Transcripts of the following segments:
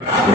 you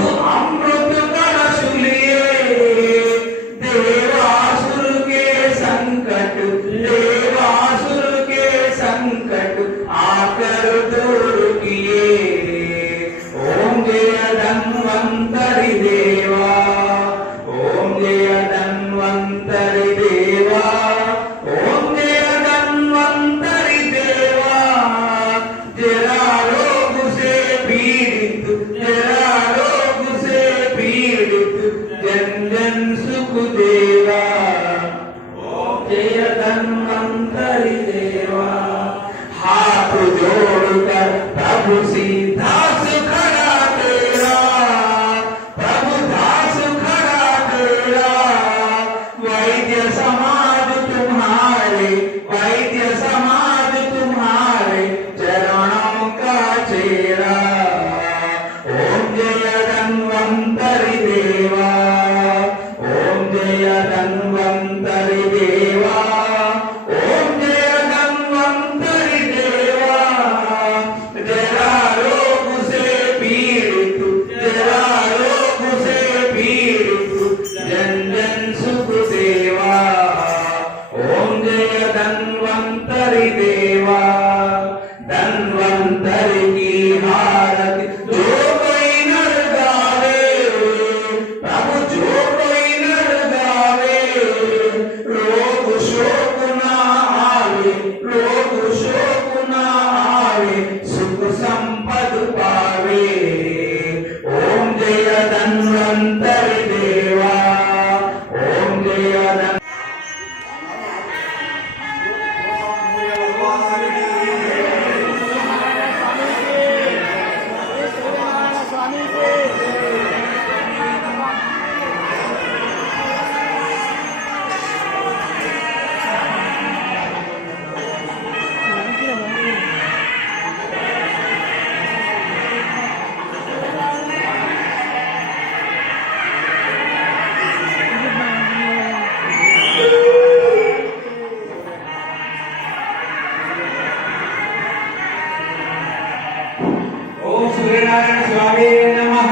Suryanarayan स्वामी नमः।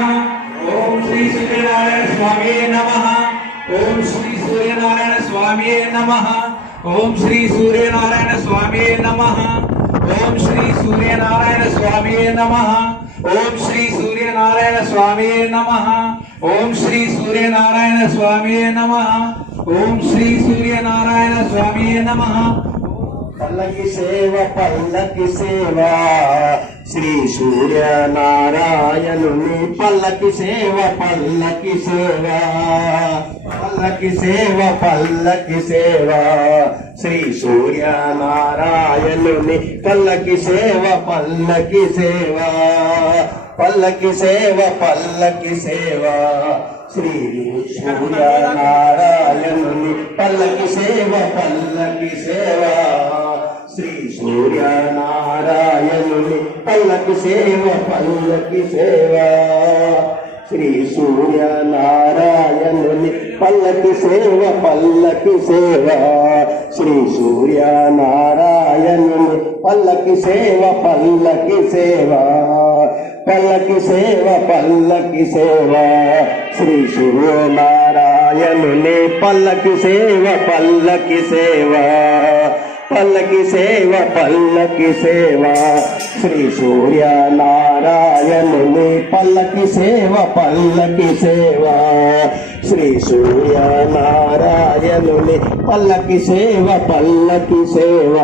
ओम श्री सूर्यनारायण स्वामी नमः। ओम श्री सूर्यनारायण स्वामी नमः। ओम श्री सूर्यनारायण स्वामी नमः। ओम श्री सूर्यनारायण स्वामी नमः। ओम श्री सूर्यनारायण स्वामी नमः। ओम श्री सूर्यनारायण स्वामी नमः। ओम श्री सूर्यनारायण स्वामी नमः। పల్లకి సేవ పల్లకి సేవ. శ్రీ సూర్య నారాయణుని పల్లకి సేవ పల్లకి సేవ. పల్లకి సేవ పల్లకి సేవ. శ్రీ సూర్య నారాయణుని పల్లకి సేవ పల్లకి సేవ. పల్లకి సేవ పల్లకి సేవ. శ్రీ సూర్య నారాయణుని పల్లకి సేవ పల్లకి సేవ. శ్రీ సూర్యనారాయణుని పల్లకి సేవ పల్లకి సేవ. శ్రీ సూర్యనారాయణుని పల్లకి సేవ పల్లకి సేవ. శ్రీ సూర్యనారాయణుని పల్లకి సేవ పల్లకి సేవ. పల్లకి సేవ పల్లకి సేవ. శ్రీ సూర్యనారాయణుని పల్లకి సేవ పల్లకి సేవ. పల్లకి సేవ పల్లకి సేవ. శ్రీ సూర్య నారాయణుని పల్లకి సేవ పల్లకి సేవ. శ్రీ సూర్య నారాయణుని పల్లకి సేవ పల్లకి సేవ.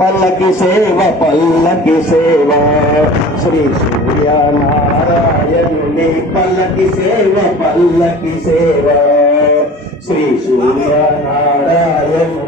పల్లకి సేవ పల్లకి సేవ. శ్రీ సూర్య నారాయణుని పల్లకి సేవ పల్లకి సేవ. శ్రీ సూర్య నారాయణ